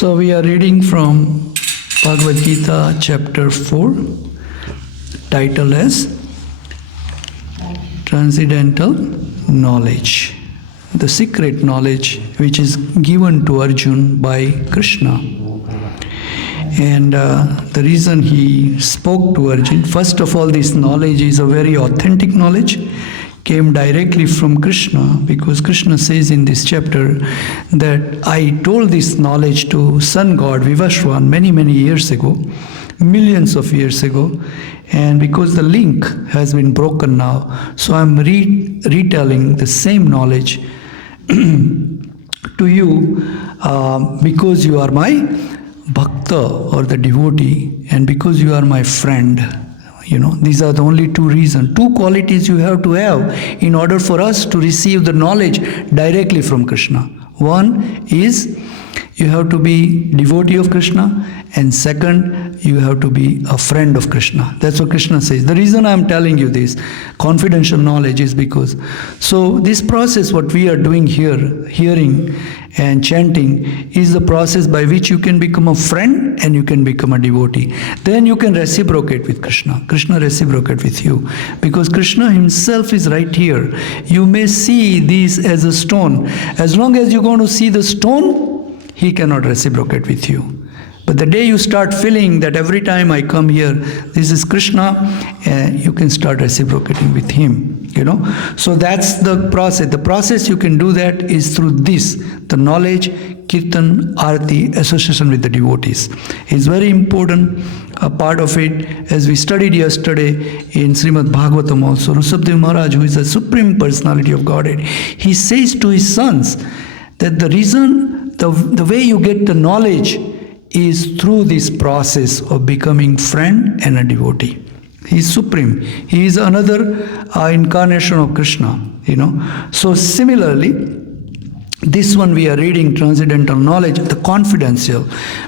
So we are reading from Bhagavad Gita chapter 4, title as Transcendental Knowledge, the secret knowledge which is given to Arjuna by Krishna. And the reason he spoke to Arjuna, first of all, this knowledge is a very authentic knowledge, came directly from Krishna, because Krishna says in this chapter that I told this knowledge to sun god Vivaswan many years ago, millions of years ago, and because the link has been broken now, so I'm retelling the same knowledge to you because you are my bhakta or the devotee, and because you are my friend. You know, these are the only two reasons, two qualities you have to have in order for us to receive the knowledge directly from Krishna. One is you have to be devotee of Krishna, and second, you have to be a friend of Krishna. That's what Krishna says. The reason I'm telling you this confidential knowledge is because, so this process what we are doing here, hearing and chanting, is the process by which you can become a friend and you can become a devotee. Then you can reciprocate with Krishna. Krishna reciprocate with you, because Krishna himself is right here. You may see this as a stone. As long as you're going to see the stone, he cannot reciprocate with you. But the day you start feeling that every time I come here, this is Krishna, you can start reciprocating with him, you know. So that's the process. The process you can do that is through this, the knowledge, kirtan, arati, association with the devotees. It's very important, a part of it, as we studied yesterday in Srimad Bhagavatam also. Rushabdev Maharaj, who is the Supreme Personality of Godhead, he says to his sons that the reason, the way you get the knowledge is through this process of becoming friend and a devotee. He is supreme. He is another incarnation of Krishna, you know. So similarly, this one we are reading, transcendental knowledge, the confidential,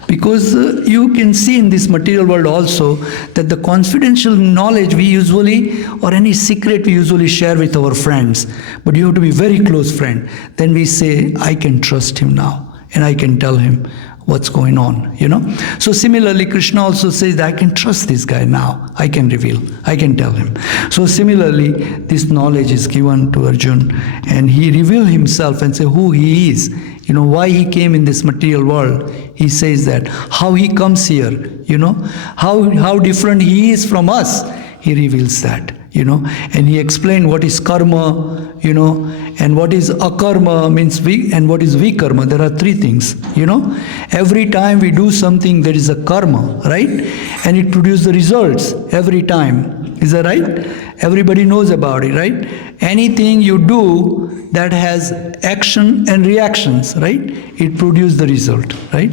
because you can see in this material world also that the confidential knowledge we usually, or any secret we usually share with our friends, but you have to be very close friend. Then we say, I can trust him now, and I can tell him what's going on, you know. So similarly, Krishna also says that I can trust this guy now. I can reveal, I can tell him. So similarly, this knowledge is given to Arjuna, and he revealed himself and say who he is, you know, why he came in this material world. He says that, how he comes here, you know, how different he is from us. He reveals that, you know, and he explained what is karma, you know, and what is akarma, means and what is vikarma. There are three things, you know. Every time we do something, there is a karma, right? And it produces the results every time. Is that right? Everybody knows about it, right? Anything you do that has action and reactions, right? It produces the result, right?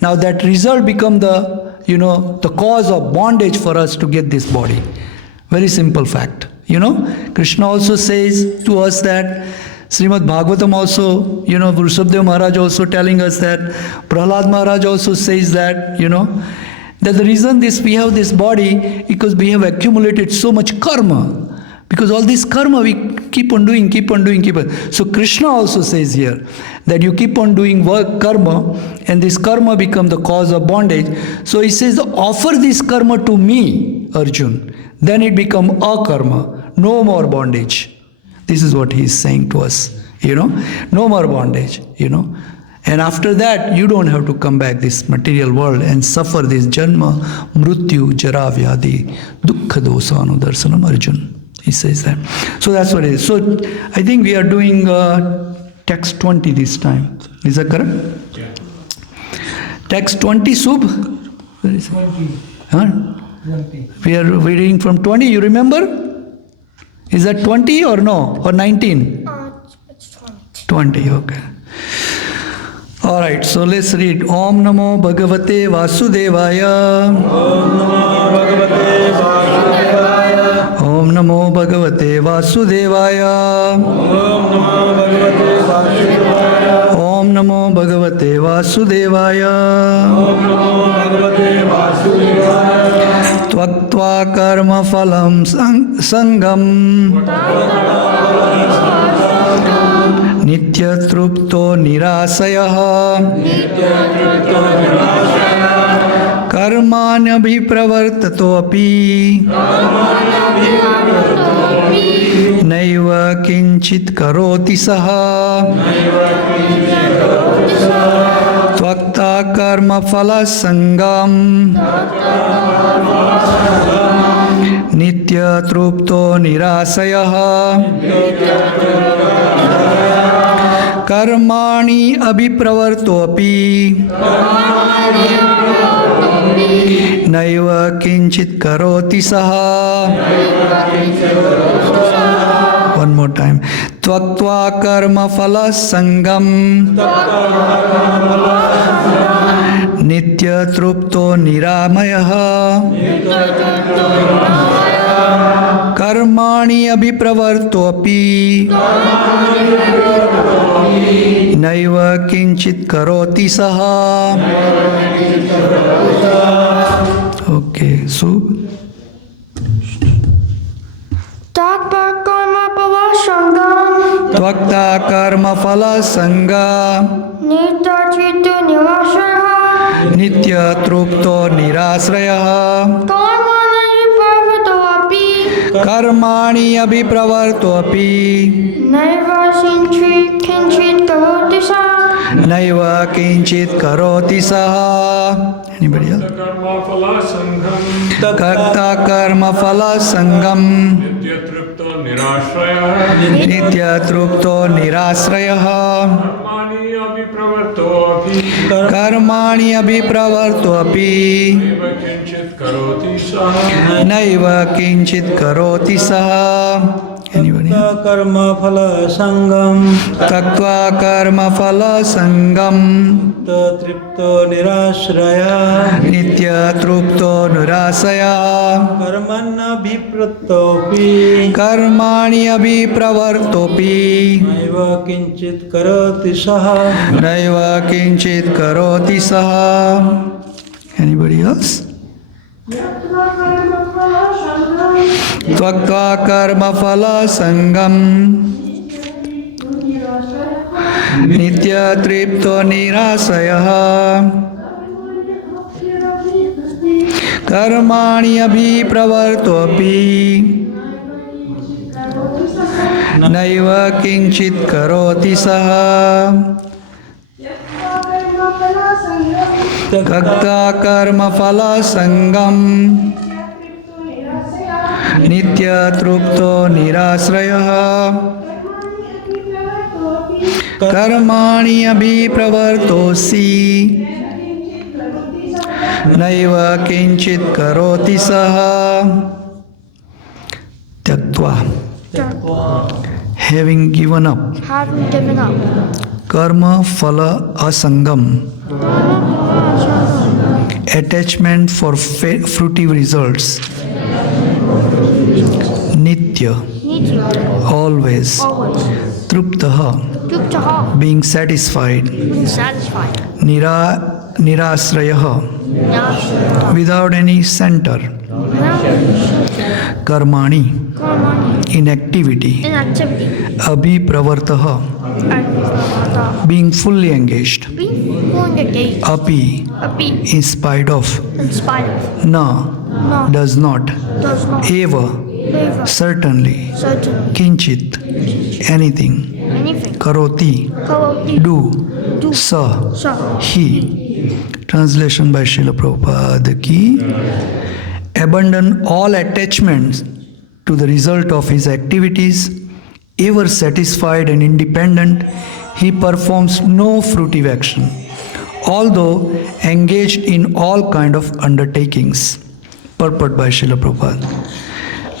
Now that result become the, you know, the cause of bondage for us to get this body. Very simple fact. You know, Krishna also says to us that, Srimad Bhagavatam also, you know, Rushabdev Maharaj also telling us that, Prahlad Maharaj also says that, you know, that the reason we have this body, because we have accumulated so much karma. Because all this karma we keep on doing. So Krishna also says here that you keep on doing work, karma, and this karma become the cause of bondage. So he says, offer this karma to me, Arjun. Then it become a karma, no more bondage. This is what he is saying to us, you know, no more bondage, you know. And after that, you don't have to come back this material world and suffer this janma, mrityu, jara, vyadi, dukkha dosanu darsanam Arjun. He says that. So that's what it is. So I think we are doing text 20 this time. Is that correct? Yeah. Text 20, Subh? Where is it? 20. Huh? 20. We are reading from 20, you remember? Is that 20 or no? Or 19? It's 20. 20, okay. Alright, so let's read. Om Namo Bhagavate Vasudevaya. Om Namo Bhagavate Vasudevaya. Om Namo Bhagavate Vasudevaya. Tvaktva karma phalam sangam नित्यतृप्तो निराशयः कर्माण्यभिप्रवर्ततोऽपि नैव किञ्चित् करोति सः त्वक्ता कर्मफलसङ्गम् नित्यतृप्तो निराशयः कर्माणि अभिप्रवर्तोऽपि नैव किञ्चित् करोति सः. One more time. त्वक्त्वा कर्मफलसङ्गम् नित्यतृप्तो निरामयः कर्माणि अभिप्रवर्तोऽपि नैव किञ्चित् करोति सः. Okay, so त्वक्ता कर्मफलसङ्गा नित्यतृप्तो निराश्रयः कर्माणि अभिप्रवर्तोऽपि नैव किञ्चित् करोति सः. Anybody else? कर्ता कर्मफलसङ्गम् नित्यतृप्तो निराश्रयः कर्माणि अभिप्रवर्तोऽपि नैव किञ्चित् करोति सः. कर्मफलसङ्गम् त्यक्त्वा कर्मफलसङ्गम् तृप्तो निराश्रयः नित्यतृप्तो निराशयः कर्माण्यभिप्रवर्तोऽपि नैव किञ्चित् करोति सः. Anybody else? त्वक्त्वा कर्मफलसङ्गम् नित्यतृप्तो निराशयः कर्माणि अभिप्रवर्तोऽपि नैव किञ्चित् करोति सः. त्यक्त्वा कर्मफलसङ्गम् नित्यतृप्तो निराश्रयः कर्माणि अभिप्रवर्तोऽसि नैव किञ्चित् करोति सः. त्यक्त्वा having given up karma phala asangam attachment for fruitive results nitya always truptaha being satisfied nirasrayah without any center karmani inactivity abhipravartah being fully engaged api in spite of na does not eva certainly kinchit anything karoti do sa he. Translation by Srila Prabhupada ki abandon all attachments to the result of his activities, ever satisfied and independent, he performs no fruitive action, although engaged in all kind of undertakings. Purport by Srila Prabhupada.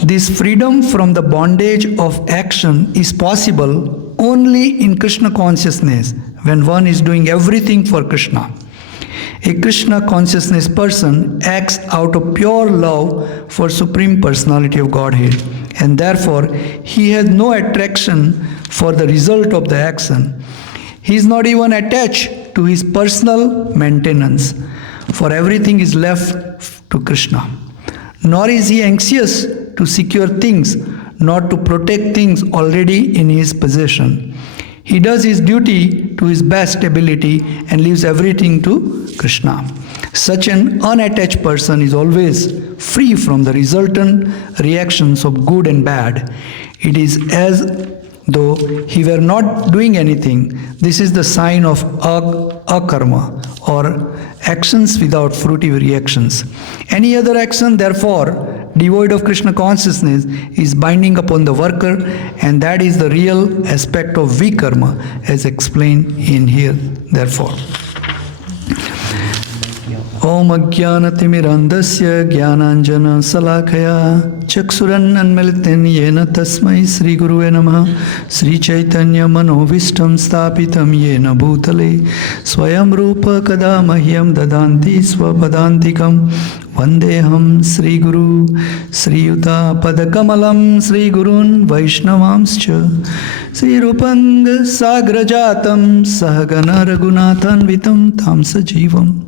This freedom from the bondage of action is possible only in Krishna consciousness when one is doing everything for Krishna. A Krishna consciousness person acts out of pure love for Supreme Personality of Godhead, and therefore he has no attraction for the result of the action. He is not even attached to his personal maintenance, for everything is left to Krishna. Nor is he anxious to secure things, nor to protect things already in his possession. He does his duty to his best ability and leaves everything to Krishna. Such an unattached person is always free from the resultant reactions of good and bad. It is as though he were not doing anything. This is the sign of akarma, or actions without fruitive reactions. Any other action, therefore, devoid of Krishna consciousness, is binding upon the worker, and that is the real aspect of vikarma, as explained in here, therefore. Om Ajnanatimirandasya Jnananjana Salakaya Chaksurannanmilitan Yena Tasmai Sri Guruve Namaha Sri Chaitanya Manovistam Stapitam Yena Bhutale Swayam Rupa Kada Mahyam Dadanti Swapadantikam Vandeham Sri Guru Sri Yuta Padakamalam Sri Gurun Vaishnavamscha Sri Rupanga Sagrajatam Sahagana Raghunathan Vitam Tamsa Jivam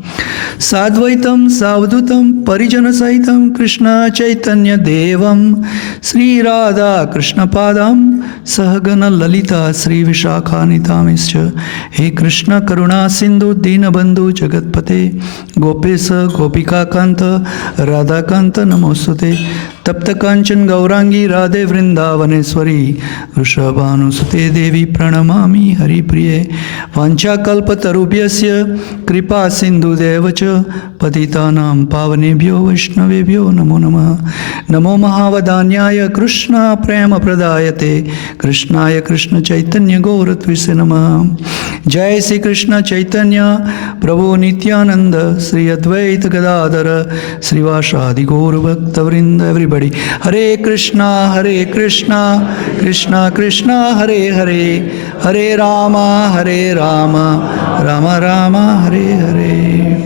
Sadvaitam Savdutam Parijana Saitam Krishna Chaitanya Devam Sri Radha Krishna Padam Sahagana Lalita Sri Vishakhanitamscha He Krishna Karuna Sindhu Dinabandhu Jagatpate Gopesa Gopika Kanta Radha Kanta Namosute Tapta Kanchan Gaurangi Radhe Vrindavaneshwari Vrishabhanusute Devi Pranamami Hari Priye Vancha Kalpatarubhyasya Kripa Sindhu Devacha Patitanam Pavanebhyo Vaishnavebhyo Namo Namaha Namo Mahavadanyaya Krishna Prema Pradayate Krishnaya Krishna Chaitanya Gauratvisya Namaha Jai Sri Krishna Chaitanya Prabhu Nityananda Sri Advaita Gadadara Srivasadi Gaura Bhakta Vrinda. Everybody, Hare Krishna, Krishna Krishna, Hare Hare, Hare Rama, Rama Rama, Hare Hare.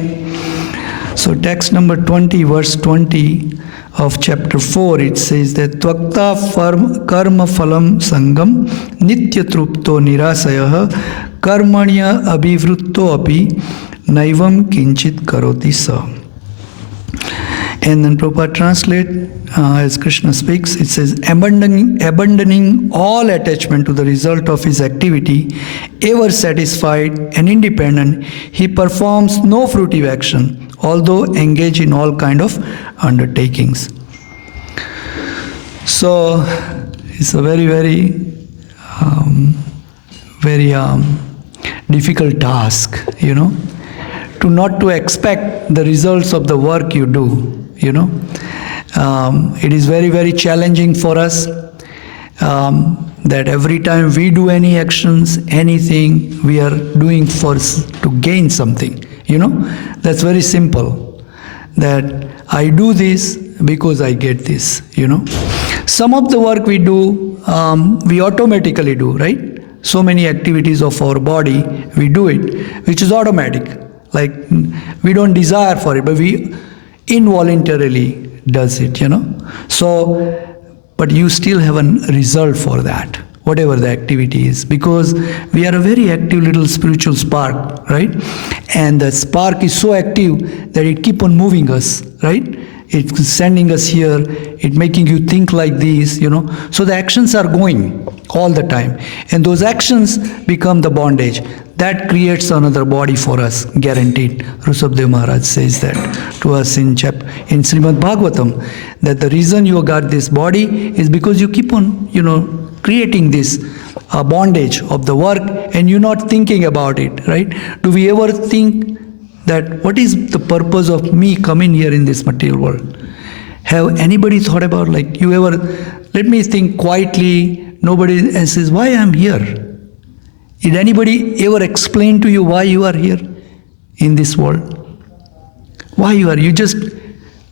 So text number 20, verse 20 of chapter 4, it says that Tvakta karma phalam sangam nitya trupto nirasayah karmanya abhivrutto api naivam kinchit karoti sa. And then Prabhupada translate, as Krishna speaks, it says, abandoning all attachment to the result of his activity, ever satisfied and independent, he performs no fruitive action, although engaged in all kind of undertakings. So, it's a very, very difficult task, to not to expect the results of the work you do. It is very, very challenging for us that every time we do any actions, anything, we are doing to gain something. That's very simple. That I do this because I get this. Some of the work we do, we automatically do, right? So many activities of our body, we do it, which is automatic. Like we don't desire for it, but we involuntarily does it, So, but you still have a result for that, whatever the activity is, because we are a very active little spiritual spark, right? And the spark is so active that it keep on moving us, right? It's sending us here, it making you think like this, So the actions are going all the time. And those actions become the bondage. That creates another body for us, guaranteed. Rushabdev Maharaj says that to us in Srimad Bhagavatam, that the reason you got this body is because you keep on, creating this bondage of the work and you're not thinking about it, right? Do we ever think that what is the purpose of me coming here in this material world? Have anybody thought about, let me think quietly, nobody says, why I'm here? Did anybody ever explain to you why you are here in this world? Why you are? You just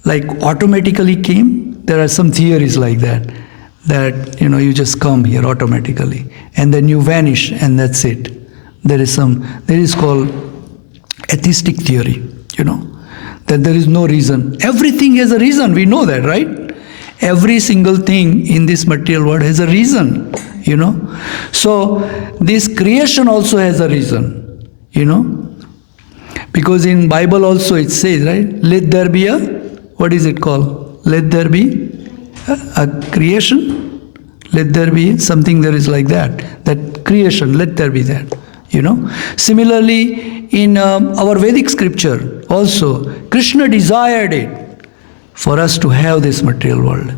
automatically came? There are some theories like that you just come here automatically and then you vanish and that's it. There is called atheistic theory, that there is no reason. Everything has a reason, we know that, right? Every single thing in this material world has a reason, So, this creation also has a reason, Because in Bible also it says, right? Let there be what is it called? Let there be a creation. Let there be something that is like that creation, let there be that. Similarly, in our Vedic scripture also, Krishna desired it for us to have this material world.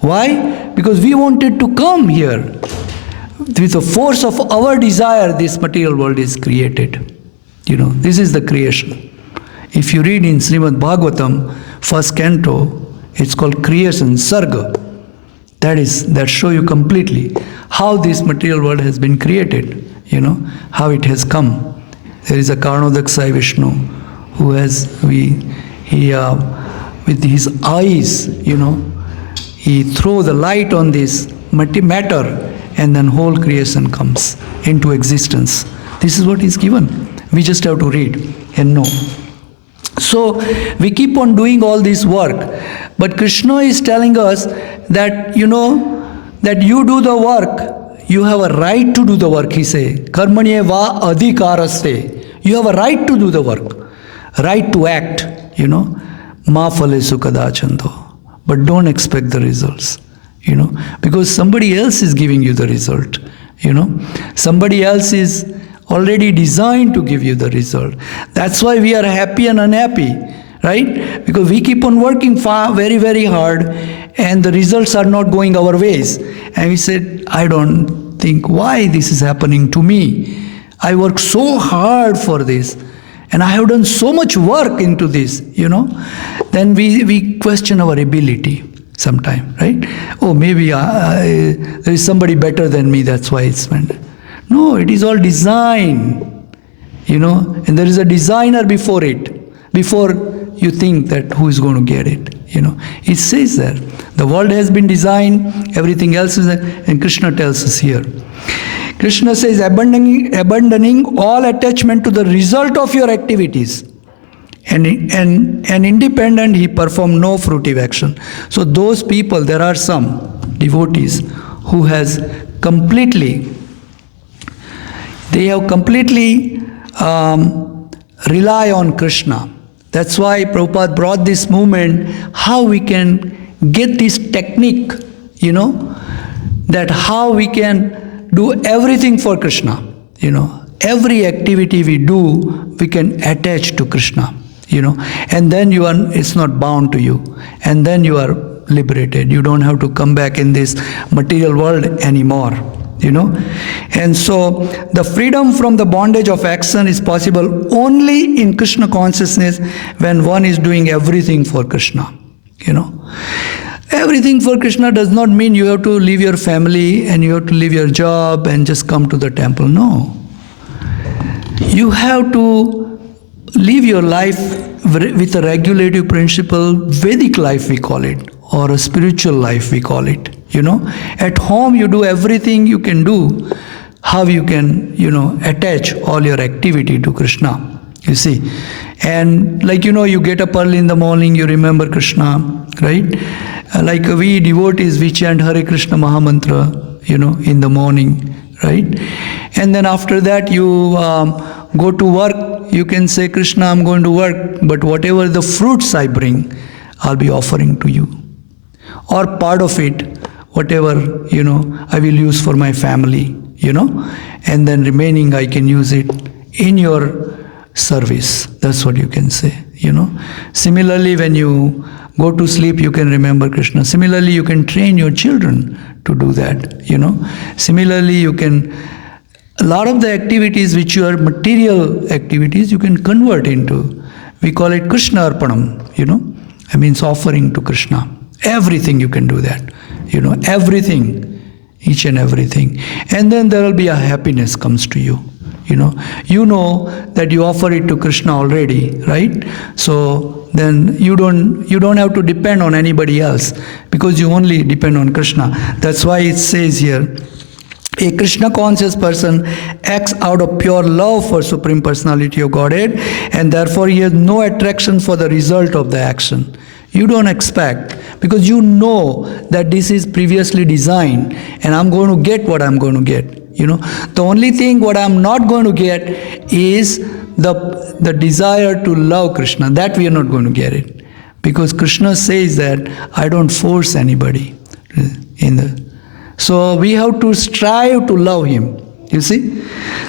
Why? Because we wanted to come here. With the force of our desire, this material world is created. This is the creation. If you read in Srimad Bhagavatam, first canto, it's called creation, sarga. That show you completely how this material world has been created, how it has come. There is a Karnodakshai Vishnu who with his eyes, he throws the light on this matter, and then whole creation comes into existence. This is what is given. We just have to read and know. So we keep on doing all this work, but Krishna is telling us that that you do the work. You have a right to do the work. He say, "Karmanye va adhikaraste." You have a right to do the work, right to act. Ma phalesu kadachanto. But don't expect the results. Because somebody else is giving you the result. Somebody else is already designed to give you the result. That's why we are happy and unhappy, right? Because we keep on working very, very hard, and the results are not going our ways. And we said, I don't think why this is happening to me. I work so hard for this, and I have done so much work into this, Then we question our ability sometime, right? Oh, maybe there is somebody better than me, that's why it's meant. No, it is all design, and there is a designer before it, before you think that who is going to get it, It says there, the world has been designed, everything else is there, and Krishna tells us here. Krishna says, abandoning all attachment to the result of your activities. And independent, he performed no fruitive action. So those people, there are some devotees who has completely rely on Krishna. That's why Prabhupada brought this movement, how we can get this technique, that how we can do everything for Krishna. Every activity we do, we can attach to Krishna. And then it's not bound to you. And then you are liberated. You don't have to come back in this material world anymore. And so the freedom from the bondage of action is possible only in Krishna consciousness when one is doing everything for Krishna. Everything for Krishna does not mean you have to leave your family and you have to leave your job and just come to the temple. No. You have to live your life with a regulative principle, Vedic life we call it, or a spiritual life we call it. At home you do everything you can do, how you can, attach all your activity to Krishna, you see. And you get up early in the morning, you remember Krishna, right? Like we devotees, we chant Hare Krishna Mahamantra, in the morning, right? And then after that you go to work, you can say, Krishna, I'm going to work, but whatever the fruits I bring, I'll be offering to you. Or part of it, whatever, I will use for my family, and then remaining I can use it in your service. That's what you can say, Similarly, when you go to sleep, you can remember Krishna. Similarly, you can train your children to do that, Similarly, you can, a lot of the activities which are material activities, you can convert into, we call it Krishna Arpanam, means offering to Krishna. Everything you can do that, everything, each and everything. And then there will be a happiness comes to you, You know that you offer it to Krishna already, right? So then you don't have to depend on anybody else because you only depend on Krishna. That's why it says here, a Krishna conscious person acts out of pure love for Supreme Personality of Godhead, and therefore he has no attraction for the result of the action. You don't expect, because you know that this is previously designed and I'm going to get what I'm going to get. The only thing what I'm not going to get is the desire to love Krishna. That we are not going to get it. Because Krishna says that I don't force anybody. So we have to strive to love him. You see?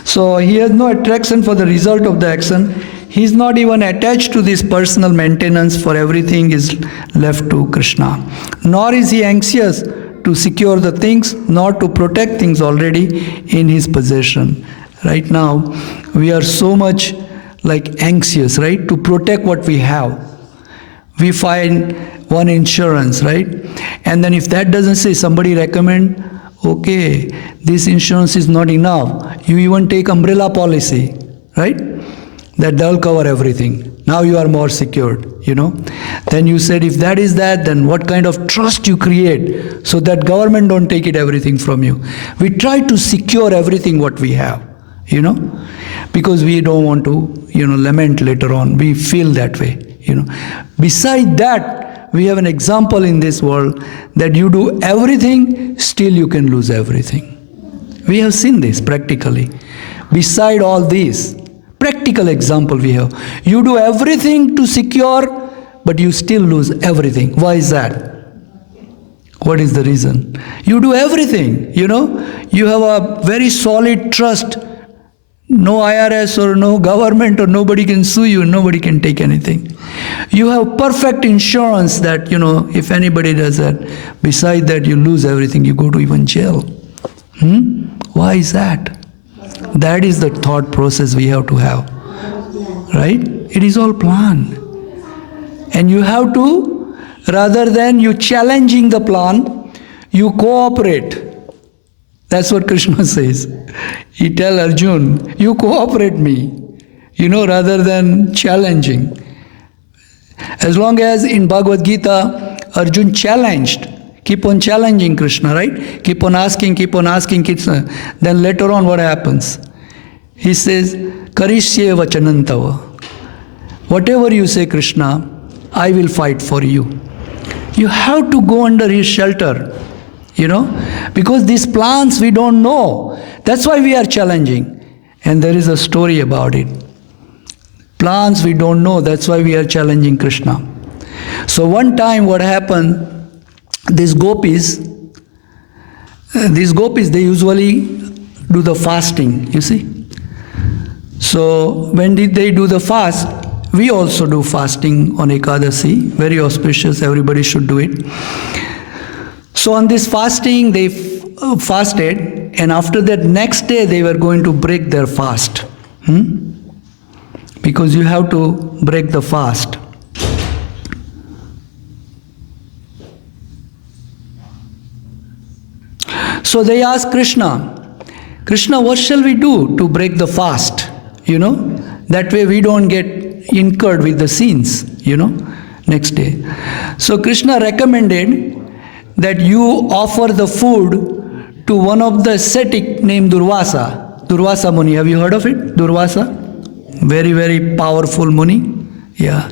So he has no attraction for the result of the action. He's not even attached to this personal maintenance, for everything is left to Krishna. Nor is he anxious to secure the things, nor to protect things already in his possession. Right now, we are so much like anxious, right, to protect what we have. We find one insurance, right? And then if that doesn't say, somebody recommend, okay, this insurance is not enough. You even take umbrella policy, right? That they'll cover everything. Now you are more secured, you know. Then you said, if that is that, then what kind of trust you create so that government don't take it everything from you. We try to secure everything what we have, you know, because we don't want to, you know, lament later on. We feel that way, you know. Beside that, we have an example in this world that you do everything, still you can lose everything. We have seen this practically. Beside all these, practical example we have. You do everything to secure, but you still lose everything. Why is that? What is the reason? You do everything, you know. You have a very solid trust. No IRS or no government or nobody can sue you, nobody can take anything. You have perfect insurance that, you know, if anybody does that, beside that you lose everything, you go to even jail. Why is that? That is the thought process we have to have, right? It is all planned. And you have to, rather than you challenging the plan, you cooperate. That's what Krishna says. He tell Arjun, you cooperate me, you know, rather than challenging. As long as in Bhagavad Gita, Arjun challenged, keep on challenging Krishna, right? Keep on asking, Krishna. Then later on what happens? He says, Karishye vachanantava. Whatever you say, Krishna, I will fight for you. You have to go under his shelter, you know, because these plans we don't know. That's why we are challenging. And there is a story about it. Plans we don't know, that's why we are challenging Krishna. So one time what happened, these gopis, they usually do the fasting, you see. So when did they do the fast? We also do fasting on Ekadasi, very auspicious, everybody should do it. So on this fasting, they fasted, and after that next day they were going to break their fast. Because you have to break the fast. So they asked Krishna, what shall we do to break the fast? You know, that way we don't get incurred with the sins, you know, next day. So Krishna recommended that you offer the food to one of the ascetic named Durvasa. Durvasa Muni, have you heard of it? Durvasa? Very, very powerful Muni. Yeah.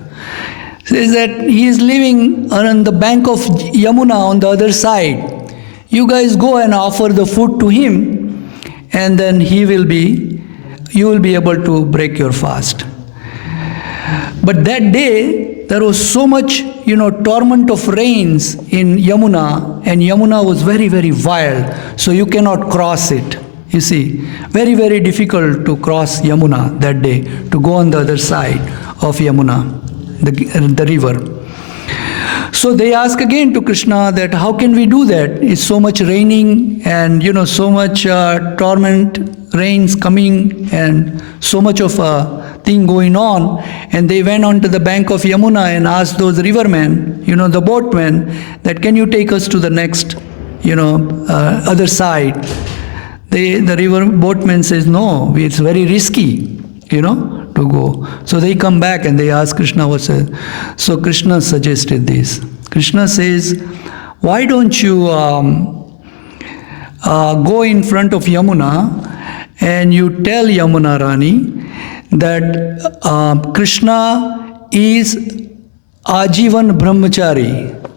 Says that he is living on the bank of Yamuna on the other side. You guys go and offer the food to him, and then you will be able to break your fast. But that day, there was so much, you know, torment of rains in Yamuna, and Yamuna was very, very wild, so you cannot cross it. You see, very, very difficult to cross Yamuna that day, to go on the other side of Yamuna, the river. So they ask again to Krishna that how can we do that? It's so much raining and, you know, so much torment, rains coming and so much of a thing going on. And they went on to the bank of Yamuna and asked those rivermen, you know, the boatmen, that can you take us to the next, you know, other side? The river boatman says, no, it's very risky, you know, to go. So they come back and they ask Krishna what's it. So Krishna suggested this. Krishna says, why don't you go in front of Yamuna and you tell Yamuna Rani that Krishna is Ajivan Brahmachari,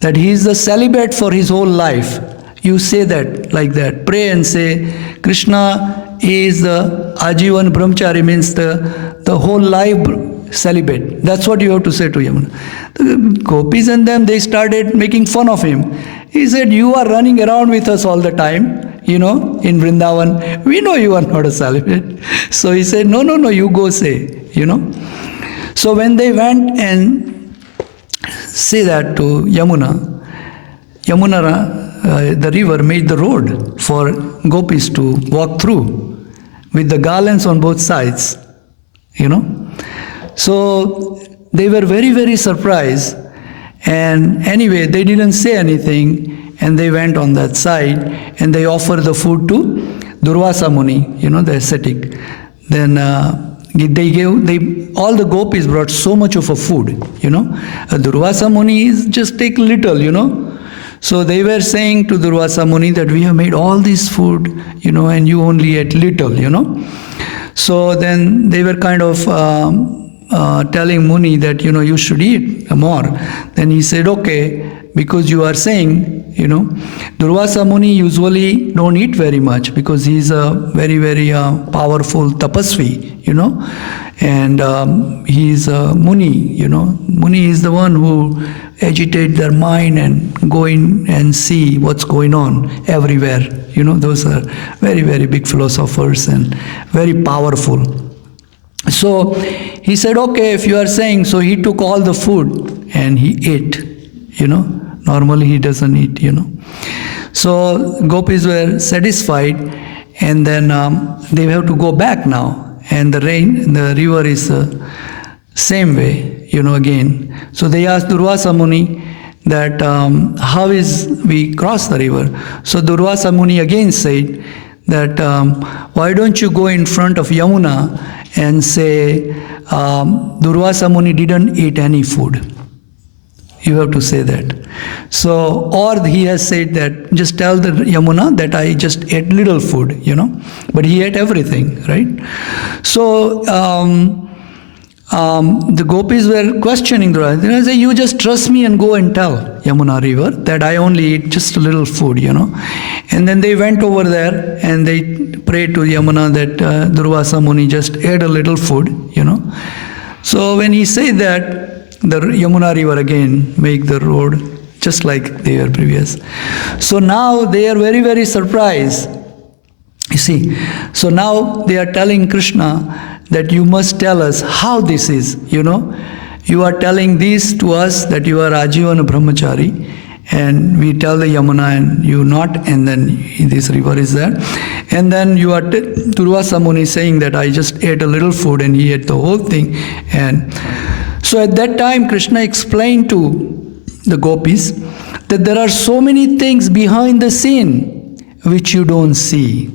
that he is the celibate for his whole life. You say that like that. Pray and say, Krishna is the Ajivan Brahmachari, means the whole life celibate. That's what you have to say to Yamuna. The gopis and them, they started making fun of him. He said, you are running around with us all the time. in Vrindavan, we know you are not a celebrant. So he said, no, you go say. So when they went and say that to Yamuna, the river made the road for gopis to walk through with the garlands on both sides, So they were very, very surprised. And anyway, they didn't say anything, and they went on that side, and they offered the food to Durvasa Muni, the ascetic. Then all the gopis brought so much of a food, Durvasa Muni is just take little, So they were saying to Durvasa Muni that we have made all this food, and you only ate little, So then they were kind of telling Muni that, you should eat more. Then he said, okay, because you are saying, Durvasa Muni usually don't eat very much because he's a very, very powerful tapasvi, and he's a Muni, Muni is the one who agitate their mind and go in and see what's going on everywhere. Those are very, very big philosophers and very powerful. So he said, okay, if you are saying, so he took all the food and he ate, Normally he doesn't eat, So gopis were satisfied, and then they have to go back now. And the river is same way, again. So they asked Durvasa Muni that how is we cross the river? So Durvasa Muni again said that why don't you go in front of Yamuna and say Durvasa Muni didn't eat any food. You have to say that. So, or he has said that just tell the Yamuna that I just ate little food, but he ate everything, right? So the gopis were questioning Durvasa. They say, you just trust me and go and tell Yamuna river that I only eat just a little food, And then they went over there and they prayed to Yamuna that Durvasa Muni just ate a little food, So when he said that, the Yamuna river again make the road just like they were previous. So now they are very, very surprised. You see, so now they are telling Krishna that you must tell us how this is, You are telling this to us that you are Ajivana Brahmachari, and we tell the Yamuna and you not, and then this river is there. And then you are Durvasa Muni saying that I just ate a little food and he ate the whole thing. And so at that time, Krishna explained to the gopis that there are so many things behind the scene which you don't see,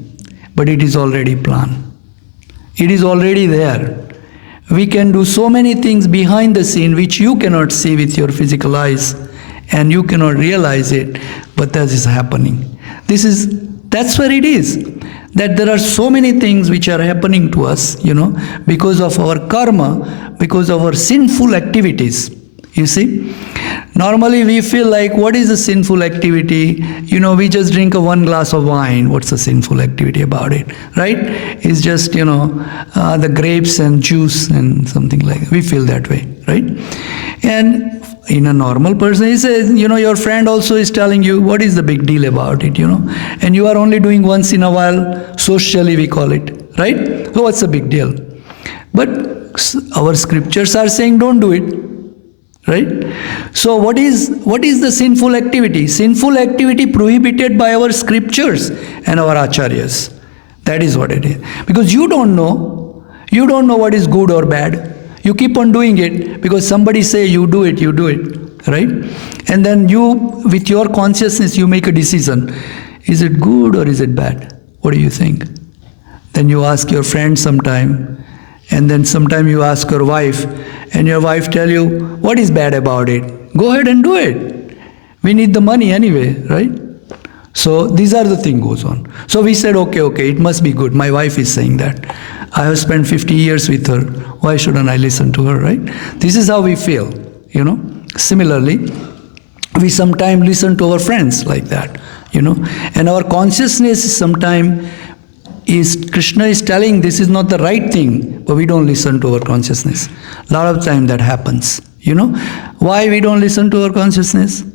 but it is already planned. It is already there. We can do so many things behind the scene which you cannot see with your physical eyes, and you cannot realize it, but that is happening. That's where it is. That there are so many things which are happening to us, because of our karma, because of our sinful activities. You see, normally we feel like, what is a sinful activity? We just drink one glass of wine. What's the sinful activity about it, right? It's just, the grapes and juice and something like that. We feel that way, right? And in a normal person, he says, your friend also is telling you, what is the big deal about it, And you are only doing once in a while, socially we call it, right? So what's the big deal? But our scriptures are saying, don't do it, right? So what is the sinful activity? Sinful activity prohibited by our scriptures and our acharyas. That is what it is. Because you don't know what is good or bad. You keep on doing it because somebody say you do it, right? And then you, with your consciousness, you make a decision. Is it good or is it bad? What do you think? Then you ask your friend sometime, and then sometime you ask your wife, and your wife tell you, what is bad about it? Go ahead and do it. We need the money anyway, right? So these are the things goes on. So we said, okay, it must be good. My wife is saying that. I have spent 50 years with her. Why shouldn't I listen to her, right? This is how we feel, Similarly, we sometimes listen to our friends like that, And our consciousness sometimes Krishna is telling this is not the right thing, but we don't listen to our consciousness. A lot of time that happens, Why we don't listen to our consciousness?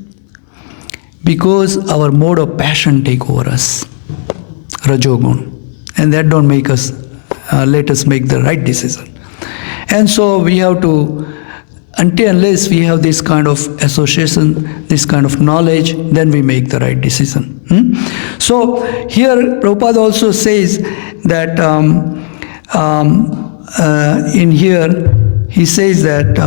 Because our mode of passion take over us. rajogun. And that don't make us, let us make the right decision. And so we have to, until unless we have this kind of association, this kind of knowledge, then we make the right decision. So here Prabhupada also says that in here, he says that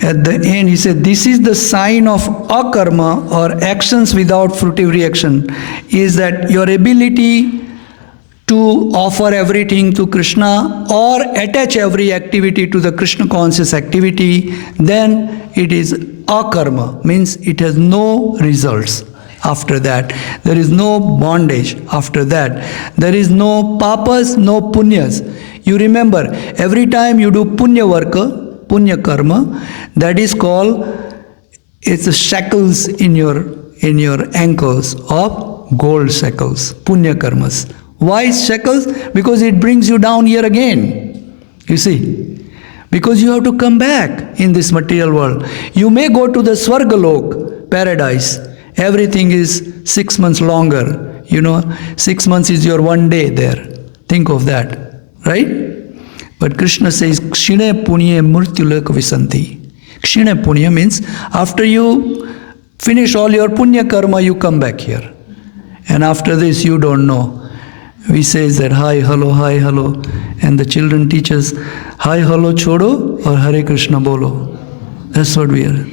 at the end, he said, this is the sign of akarma or actions without fruitive reaction, is that your ability to offer everything to Krishna or attach every activity to the Krishna conscious activity, then it is akarma, means it has no results after that. There is no bondage after that. There is no papas, no punyas. You remember, every time you do punya work, punya karma, that is called, it's the shackles in your ankles of gold shackles, punya karmas. Why shackles? Because it brings you down here again. You see, because you have to come back in this material world. You may go to the Swargalok, paradise. Everything is 6 months longer. 6 months is your 1 day there. Think of that, right? But Krishna says, Kshine punye murtyulaka visanti. Kshine punya means after you finish all your punya karma, you come back here. And after this, you don't know. We say that hi, hello, and the children teach us hi, hello, chodo or Hare Krishna bolo. That's what we are,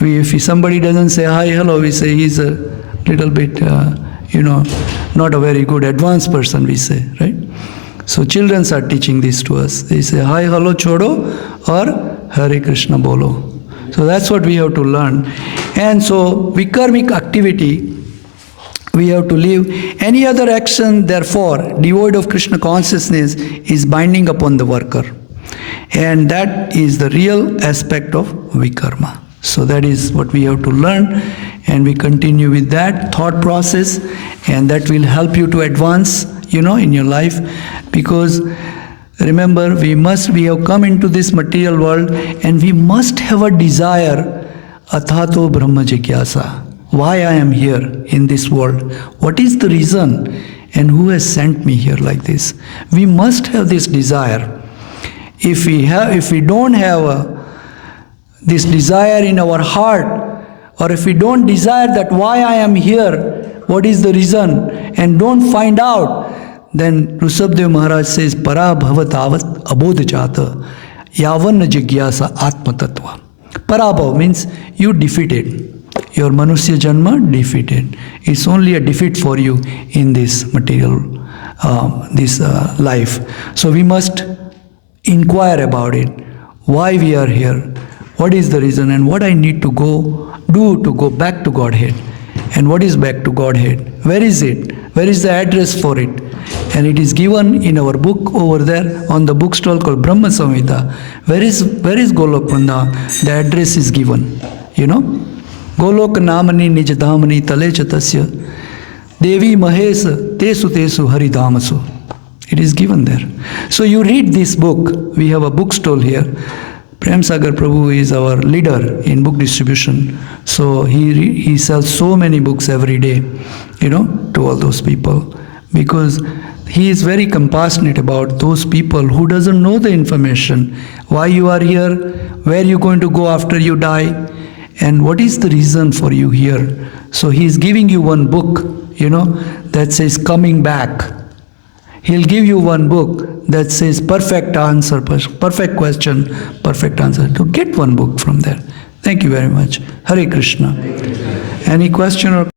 If somebody doesn't say hi, hello, we say he's a little bit, not a very good advanced person, we say, right? So children are teaching this to us. They say hi, hello, chodo or Hare Krishna bolo. So that's what we have to learn. And so vikarmic activity, we have to leave. Any other action, therefore, devoid of Krishna consciousness is binding upon the worker. And that is the real aspect of vikarma. So that is what we have to learn. And we continue with that thought process. And that will help you to advance, in your life. Because remember, we have come into this material world and we must have a desire, athato brahma jigyasa. Why I am here in this world? What is the reason? And who has sent me here like this? We must have this desire. If we don't have this desire in our heart, or if we don't desire that why I am here, what is the reason, and don't find out, then Rushabdev Maharaj says, Para bhavat avat abodh jata yavan jigyasa atma tattva. Parabhav means you defeated. Your Manusya Janma defeated. It's only a defeat for you in this material, life. So we must inquire about it. Why we are here? What is the reason? And what I need to do to go back to Godhead? And what is back to Godhead? Where is it? Where is the address for it? And it is given in our book over there on the bookstall called Brahma Samhita. Where is Golok Vrindavan? The address is given. Golok namani nijadhamani tale chatasya devi mahesa tesu tesu haridhamasu. It is given there. So you read this book. We have a bookstall here. Prem Sagar Prabhu is our leader in book distribution. So he sells so many books every day, to all those people. Because he is very compassionate about those people who doesn't know the information. Why you are here, where you going to go after you die, and what is the reason for you here. So he is giving you one book, that says coming back. He'll give you one book that says perfect answer, perfect question, perfect answer. To get one book from there. Thank you very much. Hare Krishna. Any question or